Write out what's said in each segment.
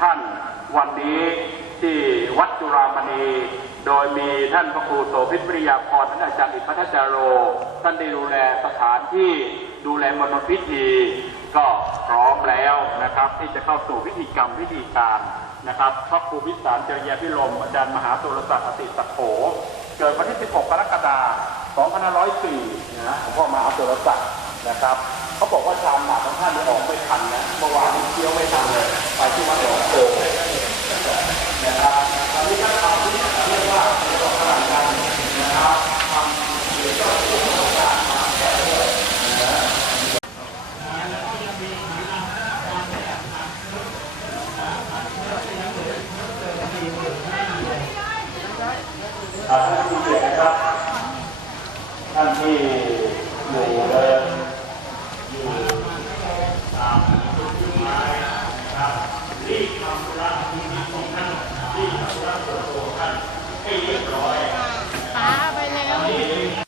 ท่านวันนี้ที่วัดจุฬามณี โดยมีท่านพระครูโสภิตปริยาพรท่านอาจารย์อิพัทจารโร ท่านได้ดูแลสถานที่ดูแลมณฑลพิธี ก็พร้อมแล้วนะครับที่จะเข้าสู่พิธีกรรมพิธีการนะครับพระครูวิสารเจริญพิรมอาจารย์มหาสุรศักดิ์อติสักโขเกิดวันที่ 16 กรกฎาคม 2504 นะของพ่อมหาสุรศักดิ์นะครับ เขาบอกว่าชามหนักของท่านนี่ออกไม่ทันนะ เมื่อวานนี้เคี้ยวไม่ทันเลย ไปที่วัดหลวงโตนะครับตอนนี้ก็ทำที่เรียกว่าเป็นของขนาดกันนะครับทำเกี่ยวกับเรื่องของการมาแก้ด้วยนะอ่าท่านที่เกียรตินะครับ ท่านที่อยู่เดินอยู่ตามต้นไม้นะครับ ที่ทำธุระที่ดิของท่านที่ทำธุระส่วนตัวท่านให้เรียบร้อย ป้าไปแล้ว ที่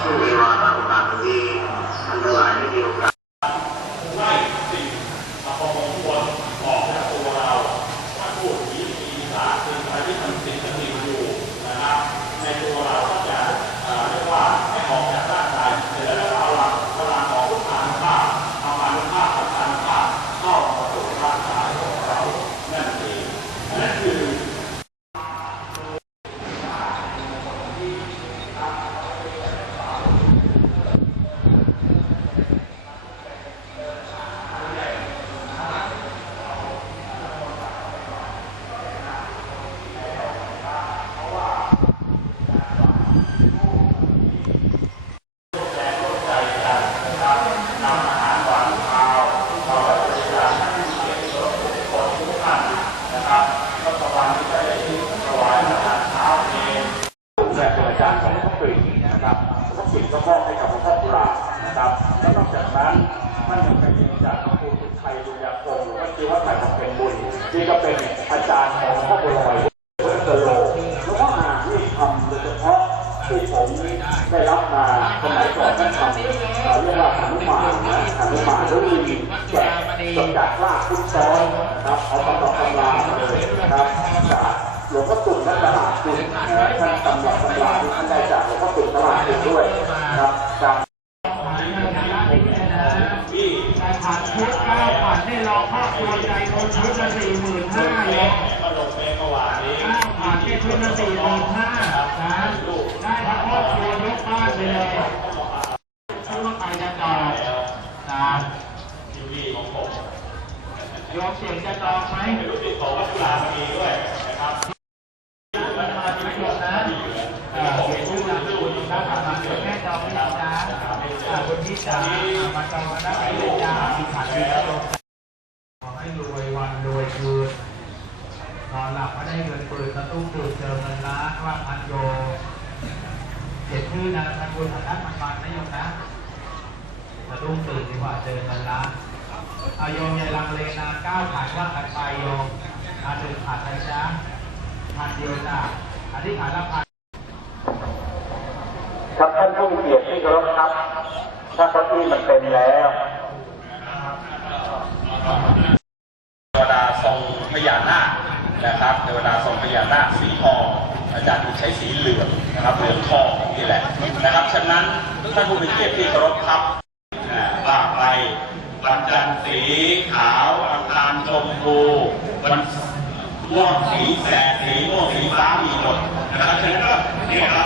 ซึ่งมีวาระโอกาสนี้ท่านทั้งหลายได้มีโอกาส ไล่สิ่งอัปมงคลออกจากตัวเราถ้าพูดผีปีศาจสิ่งอะไรที่มันสิงสถิตอยู่นะครับ ในตัวเราก็จะเอ่อเรียกว่าให้ออกจากร่างกายเสร็จแล้วก็เอาหลักพลังของพุทธานุภาพเอาอนุภาพของอนุภาพเข้ามาสู่ร่างกายของเรานั่นเองนั่นคือ และเป็น ตื่นนะครับหลวงพ่อกลิ่นก็มอบให้กับหลวงพ่อกุรานะครับ แล้วนอกจากนั้นท่านยังเป็นอาจารย์ของครูสุชัยดุยาคงหรือว่าชื่อว่าไทยของเป็นบุญที่ก็เป็นอาจารย์ของหลวงพ่อบุญลอย พ่อตุ่นและตลาดตุ่นนะท่านตำรับตำราที่ท่านได้จากหลวงพ่อตุ่นตลาดตุ่นด้วยนะครับจากผ่านชุดเก้าผ่านให้รอครอบครัวใจคนชุดละสี่หมื่นห้าเลยก็ลงเมฆเมื่อวานนี้เก้าผ่านแค่ชุดละสี่หมื่นห้านะได้ทั้งครอบครัวยกบ้านไปเลยชื่ว่าใครจะจองนะทีวีของผมยอมเสียงจะจองไหมเป็นลูกศิษย์ขอวัดจุฬามีด้วยนะครับ จาปัจจาวนาปัญญาอิขาดแล้วขอให้รวยวันรวยคืนนอนหลับก็ได้เงินปืนกระตุ้งดูดเจอเงินล้าว่าพันโยเจ็ดชื่อนะพันบุญพันล้านพันบาทนะโยนะกระตุ้งตื่นดีกว่าเจอเงินล้าอายมอย่าลังเลนานก้าขาดว่าขาดไปโยมอัหนึ่งผ่านไปจ้าผ่านเดียวจ้าอันที่ผ่าดละผ่านครับท่านผู้เกียรติที่เคารพครับ ถ้าเก้าอี้มันเต็มแล้วเทวดาทรงพญานาคนะครับเทวดาทรงพญานาคสีทองอาจารย์ใช้สีเหลืองนะครับเหลืองทองนี่แหละนะครับฉะนั้นท่านผู้มีเกียรติที่เคารพครับลาไปวันจันทร์สีขาวอังคารชมพูวันม่วงสีแสดสีม่วงสีฟ้ามีหมดนะครับฉะนั้นก็นี่ครับ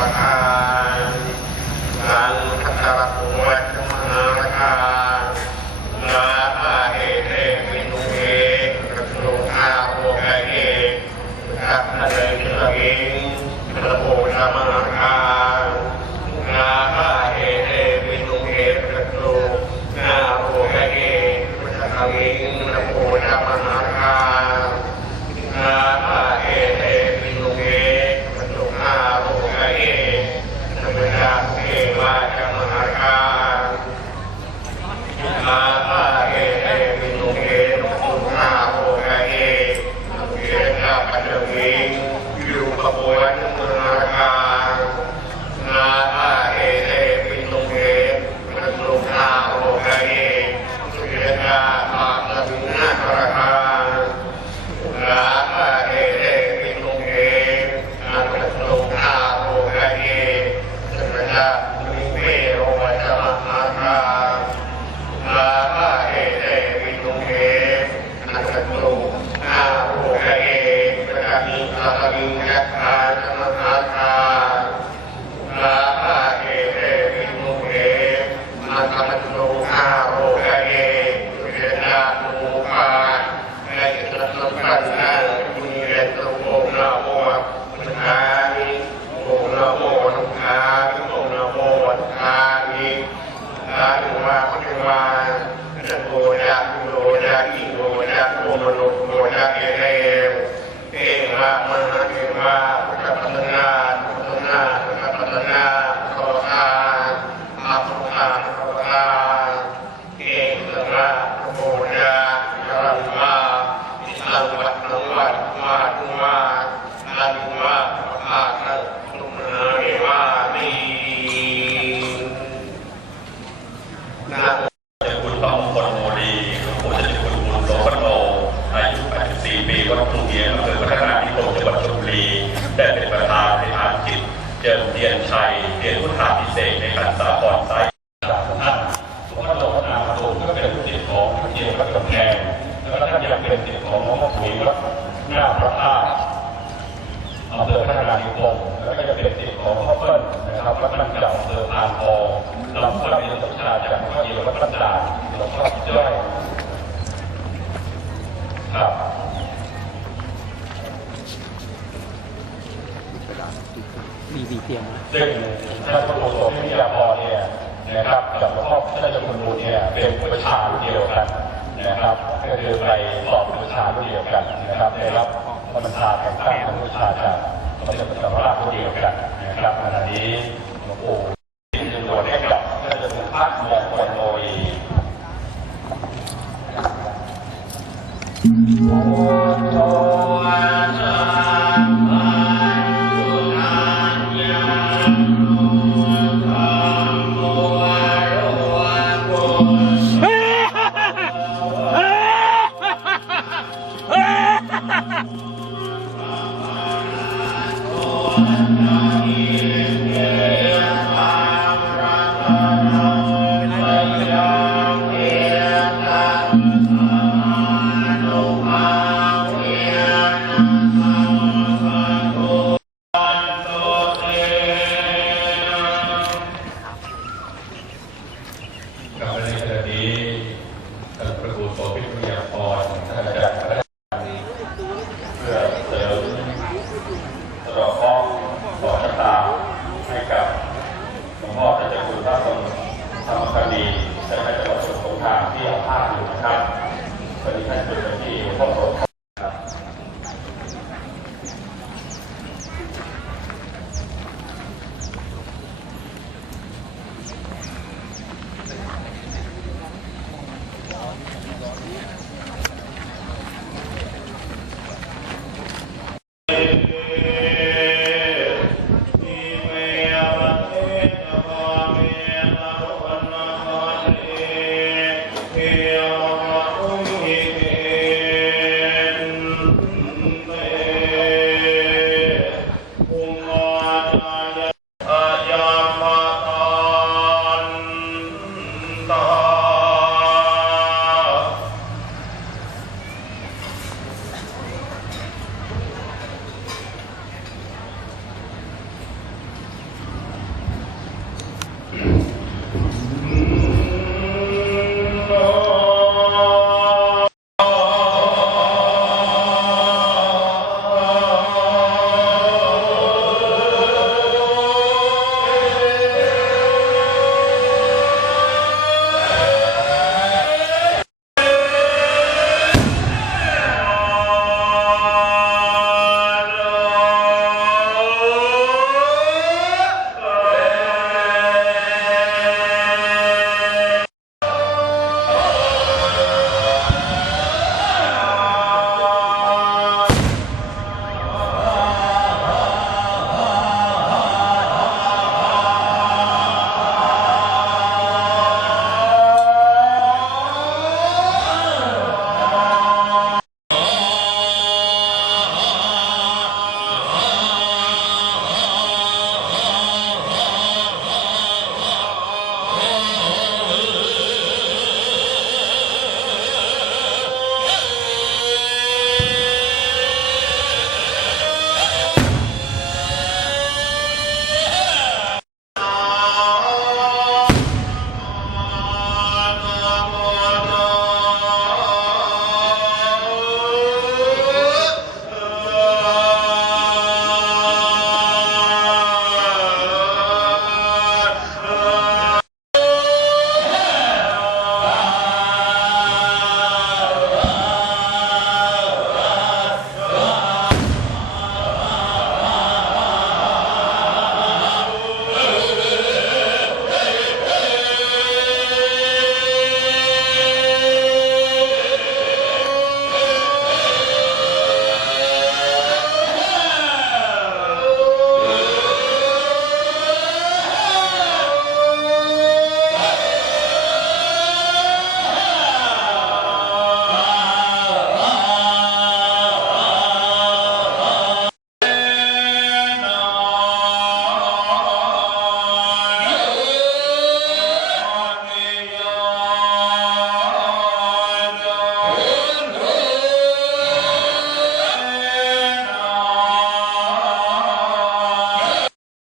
ประานสังคัตตะโ Yeah. นะครับวัดบ้านเก่าอำเภอพานทองเราผู้รับเรียนศรัทธาจากหลวงพ่อเอียววัดบ้านด่านหลวงพ่อจ้อยครับมีสีเสียงซึ่งท่านพระครูโสภิยาพรเนี่ยนะครับกับหลวงพ่อพระเจ้าคุณบุญเนี่ยเป็นประชารุ่นเดียวกันนะครับก็คือไปสอบประชารุ่นเดียวกันนะครับได้รับพระบัญชาแต่งตั้งเป็นผู้ชาจากพระเจ้าพระสังฆราชรุ่นเดียวกันนะครับขณะ นี้หลวงปู่จึงบวชให้กับเพื่อนพัฒน์มงคลโมยโอ